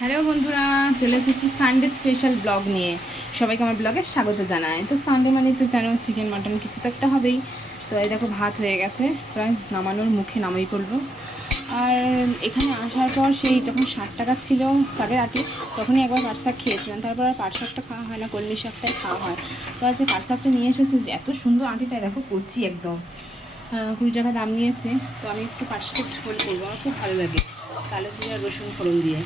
Hello বন্ধুরা, চলে এসেছি সানডে স্পেশাল ব্লগ নিয়ে। সবাইকে আমার ব্লগে স্বাগত জানায় তো সানডে মানে তো জানো চিকেন মাটন কিছু তো একটা হবেই। তো এই দেখো ভাত হয়ে গেছে, প্রায় নামানোর মুখে নামাই করব আর এখানে আসার পর সেই যখন ষাট টাকা ছিল তাদের আটি তখনই একবার পাট শাক খেয়েছিলাম। তারপর আর পাট শাকটা খাওয়া হয় না, কলমি শাকটাই খাওয়া হয়। তো আজকে পাট শাকটা নিয়ে এসেছে, যে এত সুন্দর আটিটা দেখো কচি একদম। কুড়ি টাকা দাম নিয়েছে। তো আমি একটু পাট শাকের ঝোল করব, আমার খুব ভালো লাগে। কালো জিরা, রসুন, ফোড়ন দিয়ে।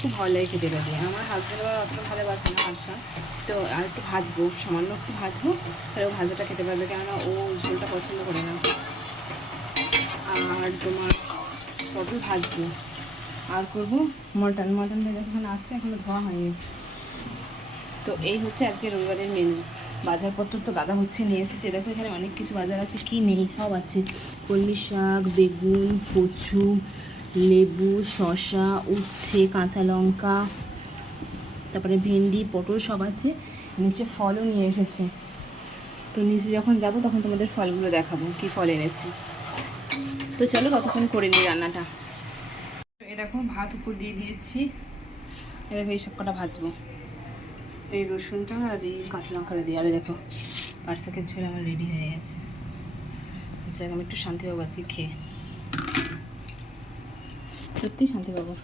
খুব ভালো লাগে খেতে লাগে আমার হাজব্যান্ড আবার অতটা ভালোবাসে না পাঁচটা তো আর একটু ভাজবো, সামান্য একটু ভাজবো, তাহলে ও ভাজাটা খেতে পারবে, কেননা ও ঝোলটা পছন্দ করে না। আর তোমার পটল ভাজবো? আর করব? মটন মটনটা যখন আছে, এখনও ধোয়া হয়নি। তো এই হচ্ছে আজকে রবিবারের মেনু বাজারপত্র তো গাদা হচ্ছে, নিয়ে এসেছে। দেখো এখানে অনেক কিছু বাজার আছে। কি নেই? সব আছে। কলমি শাক, বেগুন, কচু লেবু, শসা, উচ্ছে, কাঁচা লঙ্কা, তারপরে ভেন্ডি, পটল সব আছে। নিচে ফলও নিয়ে এসেছে। তো নিচে যখন যাব তখন তোমাদের ফলগুলো দেখাবো, কি ফল এনেছি। তো চলো কতক্ষণ করে নিই রান্নাটা। এই দেখো, ভাত উপর দিয়ে দিয়েছি। এ দেখো, এই সব কটা ভাজবো। এই রসুনটা আর এই কাঁচা লঙ্কাটা দিয়ে, আর দেখো, পার্সাকের ঝোল আমার রেডি হয়ে গেছে। আচ্ছা আমি একটু শান্তি পাবো আজকে খেয়ে সত্যি শান্তি পাবো।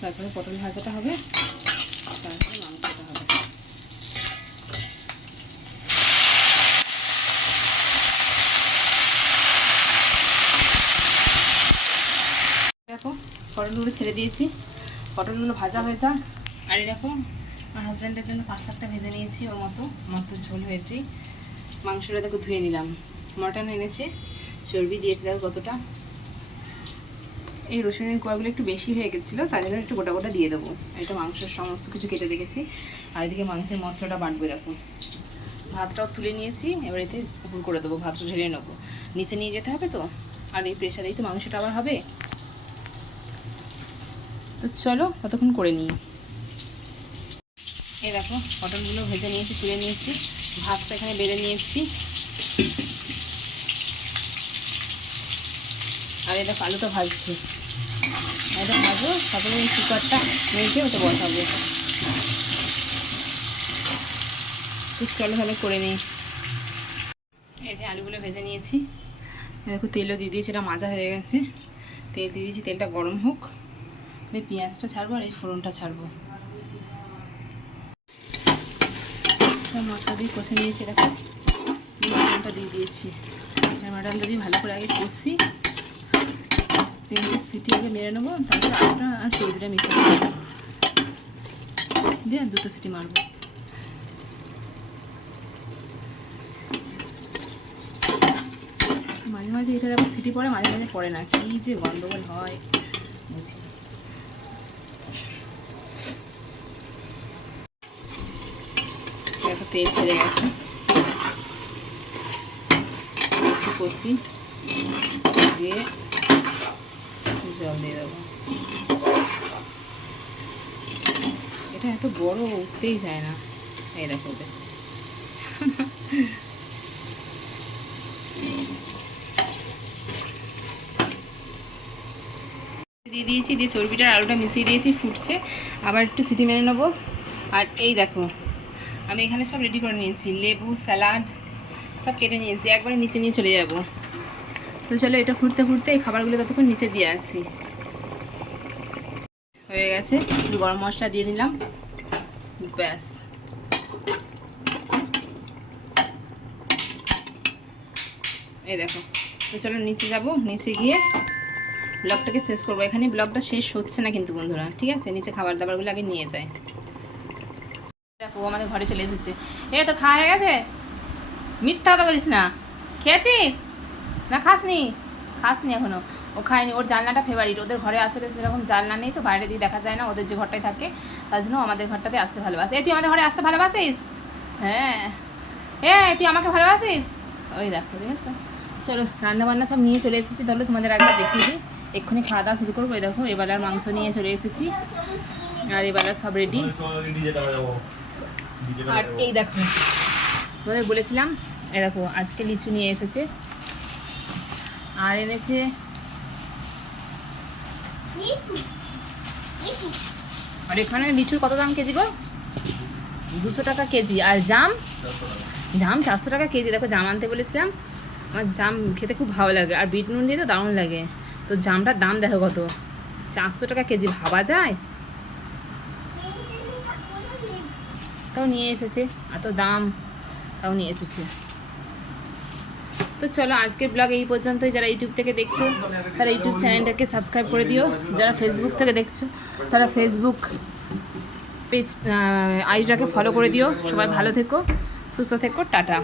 তারপরে পটল ভাজাটা হবে তারপরে হবে। দেখো পটলগুলো ছেড়ে দিয়েছি। পটলগুলো ভাজা হয়ে যাক। আর দেখো, আমার হাজব্যান্ডের জন্য পাঁচ সাতটা ভেজে নিয়েছি, ওর মতো আমার ঝোল হয়েছে। মাংসটা দেখো ধুয়ে নিলাম। মটন এনেছে, চর্বি দিয়েছি, দেখো কতটা। এই রসুনের কোয়াগুলো একটু বেশি হয়ে গেছিল, তার জন্য একটু গোটা গোটা দিয়ে দেবো। এটা মাংসের সমস্ত কিছু কেটে রেখেছি। আর এদিকে মাংসের মশলাটা বাটবো রাখো ভাতটাও তুলে নিয়েছি, এবার এতে উপর করে দেবো, ভাতটা ঢেলে নেব। নিচে নিয়ে যেতে হবে তো? আর এই প্রেশারেই তো মাংসটা আবার হবে? তো চলো কতক্ষণ করে নিই। এই দেখো, পটলগুলো ভেজে নিয়েছি, তুলে নিয়েছি। ভাতটা এখানে বেড়ে নিয়েছি। আর এটা আলুটা ভাজছি। এটা ভাজবো, তারপরে এই কুকারটা মেখে ওটা বসাবো। তো চলো তাহলে করে নিই। এই যে আলুগুলো ভেজে নিয়েছি। দেখো, তেলও দিয়ে দিয়েছি, এটা মাজা হয়ে গেছে। তেল দিয়ে দিয়েছি, তেলটা গরম হোক। দিয়ে পেঁয়াজটা ছাড়বো আর এই ফোড়নটা ছাড়বো। মশলা দিয়ে কষে নিয়েছি, দেখো। মাটনটা দিয়ে দিয়েছি। মাটনটা দিয়ে ভালো করে আগে কষি তিনটে সিটি আগে মেরে নেব, তারপরে আলুটা আর সবজিটা মিশে দেবো দিয়ে দুটো সিটি মারবো। মাঝে মাঝে এটার আবার সিটি পড়ে, মাঝে মাঝে পড়ে না। কি যে গন্ডগোল হয়। বুঝি না। দেখো তেল ছেড়ে গেছে কষি, দিয়ে জল দিয়ে দেবো। এটা এত বড় উঠতেই যায় না। দেখো, উঠেছে। দিয়ে দিয়েছি, দিয়ে চর্বিটার আলুটা মিশিয়ে দিয়েছি, ফুটছে। আবার একটু সিটি মেরে নেব। আর এই দেখো আমি এখানে সব রেডি করে নিয়েছি, লেবু স্যালাড সব কেটে নিয়েছি, একবারে নিচে নিয়ে চলে যাব। তো চলো এটা ফুটতে ফুটতে এই খাবারগুলো ততক্ষণ নিচে দিয়ে আসি হয়ে গেছে, একটু গরম মশলা দিয়ে দিলাম ব্যাস। এই দেখো, তো চলো নিচে যাব, নিচে গিয়ে ব্লগটাকে শেষ করব। এখানে ব্লগটা শেষ হচ্ছে না কিন্তু বন্ধুরা, ঠিক আছে? নিচে খাবার দাবারগুলো আগে নিয়ে যায় ও আমাদের ঘরে চলে এসেছে। এ তো খাওয়া হয়ে গেছে? মিথ্যা কথা বলিস না। খেয়েছিস? না খাসনি? খাসনি এখনও। ও খায়নি, ওর জানলাটা ফেভারিট ওদের ঘরে আসলে যেরকম জানলা নেই তো, বাইরে দিয়ে দেখা যায় না, ওদের যে ঘরটায় থাকে, তার জন্য আমাদের ঘরটাতে আসতে ভালোবাসে। এ, তুই আমাদের ঘরে আসতে ভালোবাসিস? হ্যাঁ। এ, তুই আমাকে ভালোবাসিস? ওই দেখো ঠিক আছে চলো রান্না বান্না সব নিয়ে চলে এসেছি। তাহলে তোমাদের একবার দেখিয়ে দিই। এক্ষুনি খাওয়া দাওয়া শুরু করব। দেখো, এবার আর মাংস নিয়ে চলে এসেছি। আর এবার সব রেডি আর এই দেখো তোমাদের বলেছিলাম এই দেখো আজকে লিচু নিয়ে এসেছে। আর এনেছে আর এখানে লিচুর কত দাম কেজি গো? দুশো টাকা কেজি। আর জাম? জাম চারশো টাকা কেজি। দেখো জাম আনতে বলেছিলাম। আমার জাম খেতে খুব ভালো লাগে। আর বিট নুন দিয়ে তো দারুণ লাগে। তো জামটার দাম দেখো কত? চারশো টাকা কেজি। ভাবা যায়? তাও নিয়ে এসেছে, এত দাম তাও নিয়ে এসেছে। তো চলো আজকের ব্লগ এই পর্যন্তই, যারা ইউটিউব থেকে দেখছ, তারা ইউটিউব চ্যানেলটাকে সাবস্ক্রাইব করে দিও। যারা ফেসবুক থেকে দেখছ, তারা ফেসবুক পেজ আইডিটাকে ফলো করে দিও। সবাই ভালো থেকো, সুস্থ থেকো, টাটা।